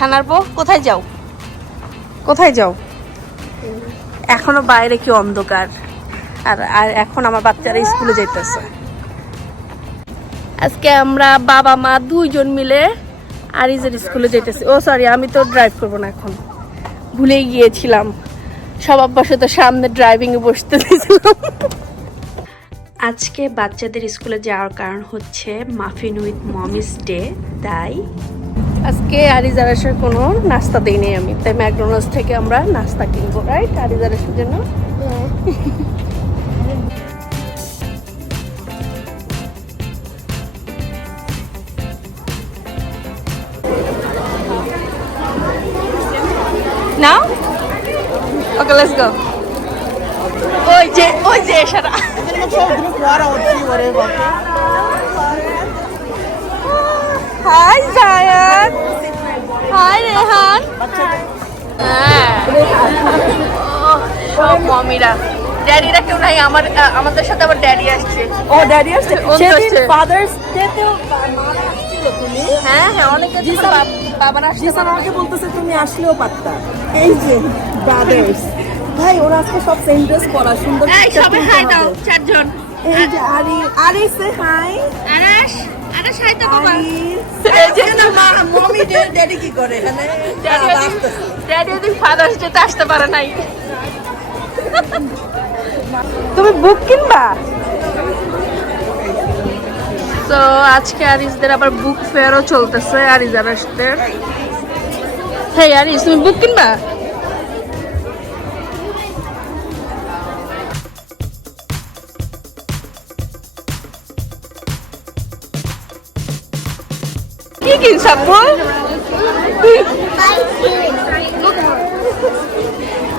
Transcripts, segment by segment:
ছানার বউ কোথায় যাও? কোথায় যাও? এখনও বাইরে কি অন্ধকার। আর আর এখন আমার বাচ্চারা স্কুলে যাইতেছে। আজকে আমরা বাবা মা দুইজন মিলে আরিজের স্কুলে যাইতেছি। ও সরি আমি তো ড্রাইভ করব না এখন। ভুলেই গিয়েছিলাম। সব অভ্যাসত সামনে ড্রাইভিং এ বসতে দিয়েছিলাম আজকে বাচ্চাদের স্কুলে যাওয়ার কারণ হচ্ছে মাফিন উইথ মমিস ডে তাই আজকে আরিজারাসের কোনো নাস্তা দিইনি আমি, তাই ম্যাকডোনাল্ডস থেকে আমরা নাস্তা কিনবো রাইট আরিজারাসের জন্য. ওই যে ওই যে সারা হাই জায়ান হাই রেহান হ্যাঁ। মমিরা। ড্যাডিরা কেউ নাই আমার আমাদের সাথে আবার ড্যাডি আসছে। ও ড্যাডি আসছে? তো সেদিন ফাদার্স ডেতেও মা তুমি? হ্যাঁ হ্যাঁ অনেকে বাবা আসছে আমাকে বলতেছে তুমি আসলেও পারতা। এই যে ব্রাদার্স ভাই ওরা আজকে সব সেম ড্রেস পরা সুন্দর এই সবাই হাই দাও চারজন। এই যে আরি আরি সে হাই। আরাস হাই বাবা। আরি এই যে না মা মমি ড্যাডি কি করে? এখানে ড্যাডি ফাদার্স ডেতে আসতে পারে নাই। তুমি বুক কিনবা? তো আজকে আরিসদের আবার বুক ফেয়ারও চলতেছে আরিস আরাসদের হে আরিস তুমি বুক কিনবা? কি কিনছ আপু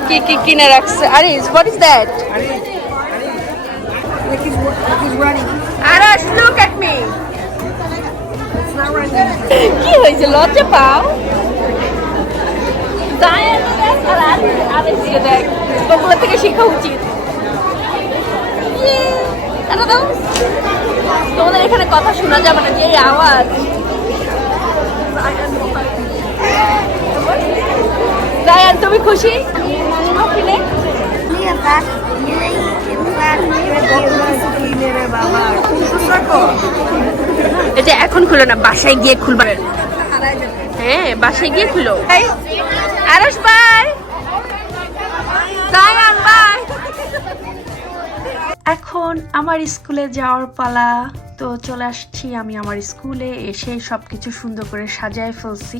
কি কি কিনে রাখছে? Aris what is that Arash কি হয়েছে, লজ্জা পাও? আর থেকে শেখা উচিত। ইয়ে। তোমাদের এখানে কথা শোনা যাবে না, যে আওয়াজ। জায়ান তুমি খুশি? এই এখন খুলো না, বাসায় গিয়ে খুলবা। হ্যাঁ বাসায় গিয়ে খুলো। আরস জায়ান বাই এখন আমার স্কুলে যাওয়ার পালা। তো চলে আসছি আমি আমার স্কুলে এসে সব কিছু সুন্দর করে সাজায় ফেলছি।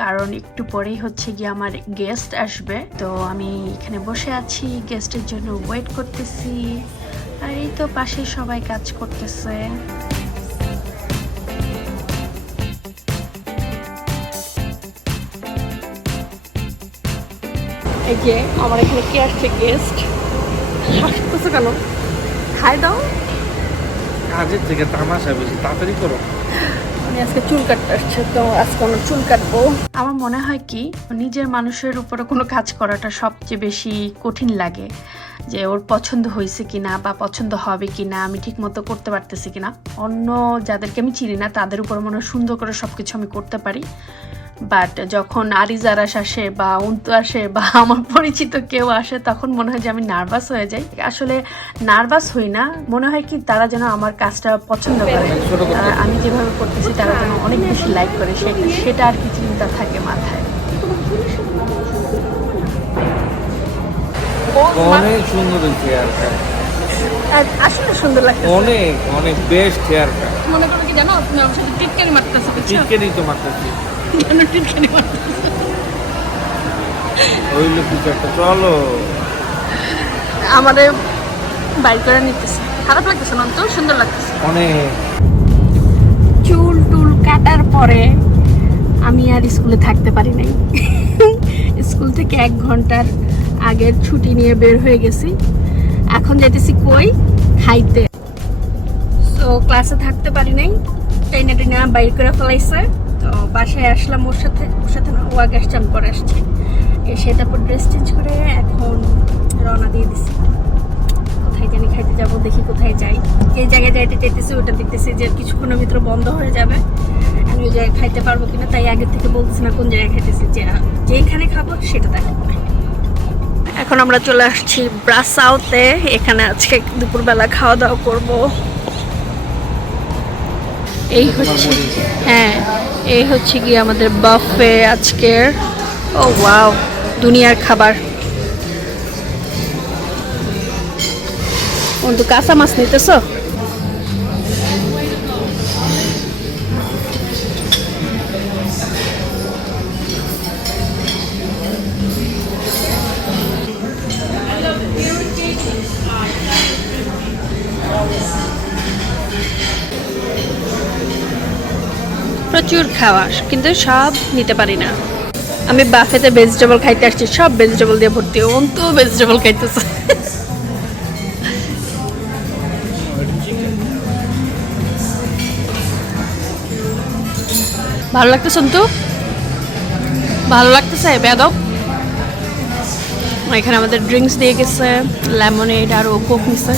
কারণ একটু পরেই হচ্ছে গিয়ে আমার গেস্ট আসবে। তো আমি এখানে বসে আছি, গেস্টের জন্য ওয়েট করতেছি। আর এই তো পাশে সবাই কাজ করতেছে। এই যে, আমার এখানে কে আসছে গেস্ট? হাসতেছো কেন? খাই দাও। কাজের থেকে তামাশা বেশি তাড়াতাড়ি করো। আমি আজকে চুল কাটতে আসছে তো আজকে আমার চুল কাটবো। আমার মনে হয় কি নিজের মানুষের উপরে কোনো কাজ করাটা সবচেয়ে বেশি কঠিন লাগে যে ওর পছন্দ হয়েছে কিনা বা পছন্দ হবে কিনা আমি ঠিক মতো করতে পারতেছি কিনা। অন্য যাদেরকে আমি চিনি না তাদের উপর মনে হয় সুন্দর করে সব কিছু আমি করতে পারি। বাট যখন আরিজারাস আসে বা অন্তু আসে বা আমার পরিচিত কেউ আসে তখন মনে হয় যে আমি নার্ভাস হয়ে যাই। আসলে নার্ভাস হই না। মনে হয় কি তারা যেন আমার কাজটা পছন্দ করে। আমি যেভাবে করতেছি তারা যেন অনেক বেশি লাইক করে। সেটা আর কি চিন্তা থাকে মাথায়। অনেক সুন্দর হেয়ার আর আসলে সুন্দর লাগছে অনেক অনেক বেস্ট হেয়ার কাট মনে করো কি জানো? তুমি আমার সাথে টিটকারি মারতেছো চিকেনই তো মারতেছি। আমাদের বাইর নিতেছে। না সুন্দর চুল টুল কাটার পরে আমি আর স্কুলে থাকতে পারি নাই। স্কুল থেকে এক ঘণ্টার আগের ছুটি নিয়ে বের হয়ে গেছি। এখন যেতেছি কই? খাইতে। তো ক্লাসে থাকতে পারি নাই। টেনে টেনে বাইর করে ফেলাইছে। তো বাসায় আসলাম ওর সাথে ওর সাথে না, ও আগে আসছে, আমি পরে আসছি। এসে তারপর ড্রেস চেঞ্জ করে এখন রওনা দিয়ে দিছি। কোথায় জানি খাইতে যাব, দেখি কোথায় যাই। এই জায়গায় যাইতে চাইতেছি, ওটা দেখতেছি যে কিছুক্ষণের ভিতরে বন্ধ হয়ে যাবে। আমি ওই জায়গায় খাইতে পারব কিনা, তাই আগে থেকে বলতেছি না কোন জায়গায় খাইতেছি, যে যেখানে খাব সেটা দেখো এখন আমরা চলে আসছি ব্রাসাউতে এখানে আজকে দুপুরবেলা খাওয়া দাওয়া করব। এই হচ্ছে হ্যাঁ এই হচ্ছে কি আমাদের বাফে আজকের। ও ওয়াও দুনিয়ার খাবার। কিন্তু কাঁচা মাছ নিতেছো? প্রচুর খাওয়া কিন্তু সব নিতে পারি না। আমি বাফেতে ভেজিটেবল খাইতে আসছি, সব ভেজিটেবল দিয়ে ভর্তি, অন্তু ভেজিটেবল খাইতেছে। ভালো লাগতেছে অন্তু? ভালো লাগতেছে বেদব এখানে আমাদের ড্রিঙ্কস দিয়ে গেছে লেমনেড আর ও কোক নিছে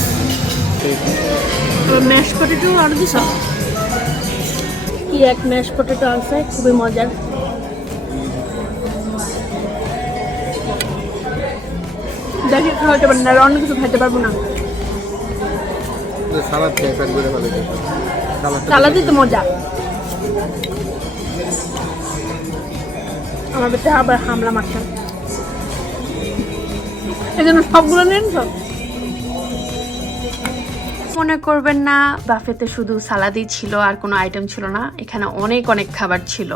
ম্যাশ পটেটো আর দিছ? কি এক ম্যাশ পটেটো আছে খুবই মজার। দেখে খাওয়াতে না অন্য কিছু খাইতে পারব না। সালাদই তো মজা। আমার বেটে আবার হামলা এই জন্য সবগুলো নেন সব মনে করবেন না বাফেতে শুধু সালাদই ছিল আর কোনো আইটেম ছিল না এখানে অনেক অনেক খাবার ছিল।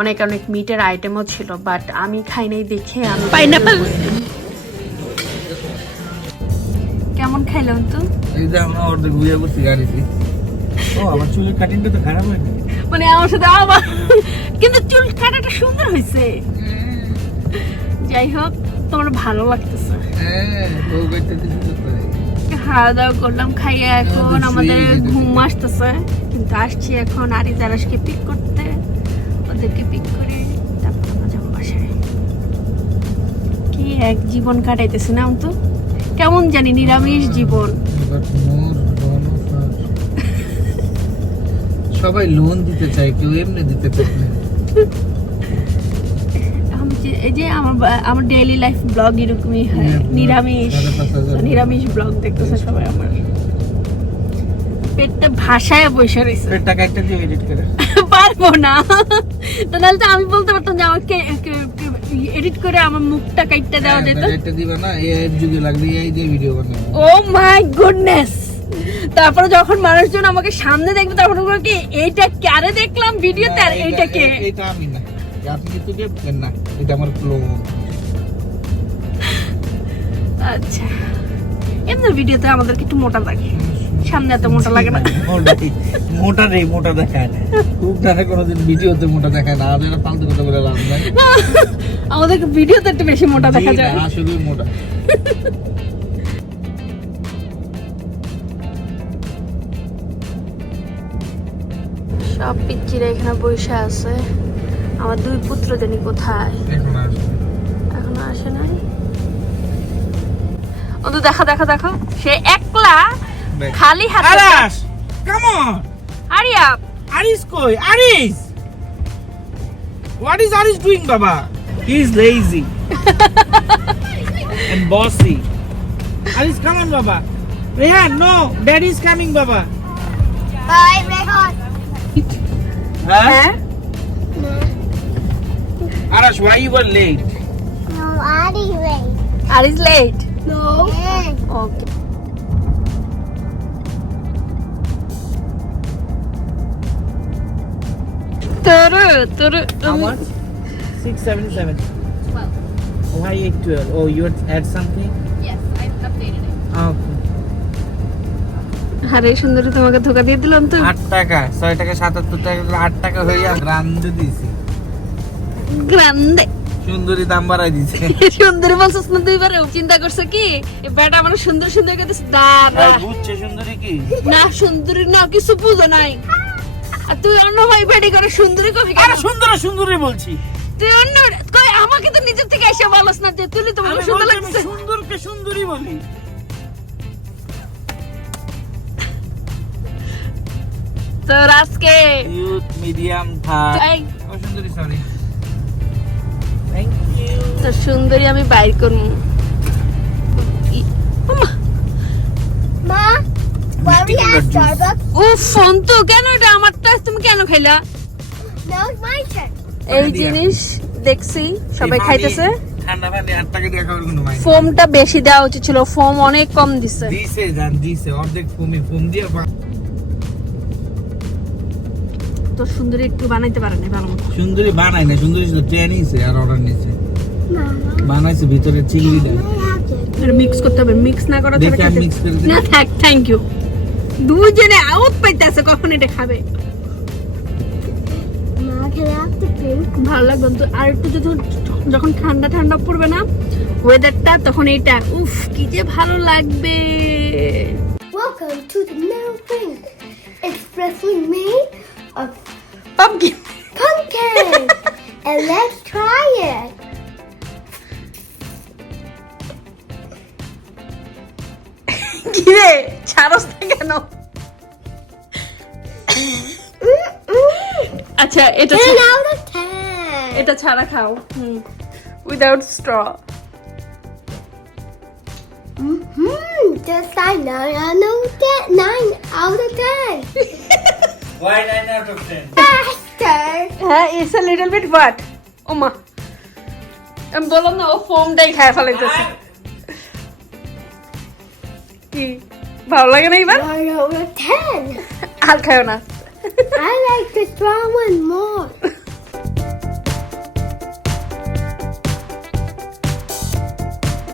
অনেক অনেক মিটের আইটেমও ছিল বাট আমি খাই নাই দেখে আমি পাইনাপেল কেমন খাইলাম তো এই যে আমরা অর্ধেক ঘুরিয়ে করছি গাড়িতে ও আমার চুলের কাটিংটা তো খারাপ হয়নি মানে আমার সাথে আবার কিন্তু চুল কাটাটা সুন্দর হয়েছে। যাই হোক তোমার ভালো লাগতেছে। হ্যাঁ সুন্দর করে খাওয়া দাওয়া করলাম খাইয়ে এখন আমাদের ঘুম আসতেছে। কিন্তু আসছি এখন আরি জারাসকে পিক করতে। ওদেরকে পিক করে তারপর আমরা যাব বাসায়। কি এক জীবন কাটাইতেছে না তো কেমন জানি নিরামিষ জীবন. সবাই লোন দিতে চায় কেউ এমনি দিতে চায় না। এই যে আমার আমার ডেইলি লাইফ ব্লগ এরকমই হয়। হ্যাঁ, নিরামিষ। নিরামিষ ব্লগ দেখতেছে সবাই আমার। পেটটা ভাষায় বসে রয়েছে একটা দিয়ে এডিট করে। পারব না। তো নাহলে তো আমি বলতে পারতাম যে আমাকে এডিট করে আমার মুখটা কাটতে দেওয়া যেত। একটা দিবা না এআই লাগবে এআই দিয়ে ভিডিও বানাবো। ও মাই গুডনেস তারপরে যখন মানুষজন আমাকে সামনে দেখবে তখন বলবে কি এইটা কারে দেখলাম ভিডিওতে? আর না, এইটা কে এটা আমি আপনি তো দেখবেন না এটা আমার ক্লোন আচ্ছা এমনি ভিডিওতে আমাদেরকে একটু মোটা লাগে। সামনে এত মোটা লাগে না। মোটা নেই মোটা দেখায় না। খুব দেখা কোনোদিন ভিডিওতে মোটা দেখায় না। আর ফালতু কথা বলে লাভ নাই। আমাদেরকে ভিডিওতে একটু বেশি মোটা দেখা যায়। আসলে মোটা। সব পিচ্চিরা এখানে বসে আছে। আমার দুই পুত্র জানি কোথায়। এখন আসে নাই। ও তো দেখা দেখা দেখো। সে একলা খালি হাতে আরাস কাম কই? Aris! What is Aris doing বাবা? He is bossy Aris come বাবা। Rehan no daddy is coming বাবা। বাই হ্যাঁ? Arash, why you were late? No, Adi, wait. R is late No. Yeah. Okay তোর তোর How much? 677. 12. Why 812? Oh, you had add something? Yes, I've updated it. Okay. আরে সুন্দরী তোমাকে ধোকা দিয়ে দিলাম তো আট টাকা ছয় টাকা সাতাত্তর টাকা আট টাকা হইয়া গ্রান্ড দিছি গ্রান্দে। সুন্দরী দাম বাড়াই দিছে। সুন্দরী বলছিস না দুইবার চিন্তা করছ কি? বেটা আমার সুন্দর সুন্দর করে দিছে দাঁড়া বুঝছে সুন্দরী কি? না সুন্দরী না কিছু বুঝো নাই। আর তুই অন্য ভাই বেডি করে সুন্দরী কবি আরে সুন্দরী সুন্দরী বলছি। তুই অন্য কই আমাকে তো নিজের থেকে এসে বলস না যে তুই তোমার আমি সুন্দর বলছি লাগছে। সুন্দরকে সুন্দরী বলি। তোর আজকে ইউথ মিডিয়াম এই, সুন্দরী সরি সুন্দরী আমি বাইর করব? ও ফোন তো কেন এটা? আমারটা তুমি কেন খাইলা. এই জিনিস দেখছি সবাই খাইতেছে। ফোমটা বেশি দেওয়া উচিত ছিল ফোম অনেক কম দিছে। দিছে জান দিছে অর্ধেক ফোমি ফোম দিয়ে তোর সুন্দরী একটু বানাইতে পারে না ভালো মতো। সুন্দরী বানাই না সুন্দরী শুধু ট্রেন আর অর্ডার নিছে। বানাইছে ভিতরে চিংড়ি দেয়. এটা মিক্স করতে হবে মিক্স না করা ছাড়া খেতে- mix করে না থাক থ্যাংক ইউ দুজনে আউট পাইতেছে কখন এটা খাবে? ভালো লাগবে তো আর একটু যখন যখন ঠান্ডা ঠান্ডা পড়বে না ওয়েদারটা তখন এইটা উফ কি যে ভালো লাগবে Welcome to the new drink. It's freshly made of pumpkin pumpkin. and let's try it. কি রে ছাড়স না কেন Mm-mm. আচ্ছা এটা 10 ছা- out of 10. এটা ছাড়া খাও হুম without straw Mm-hmm. Just like 9 out of 10. 9 out of 10. Why nine out of ten? Faster. হ্যাঁ it's a little bit what ও মা আমি বললাম না ও ফোমটাই খায় ফেলাইতেছে কি ভালো লাগে না এবার 9 out of 10. আর খায় না I like the strong one more.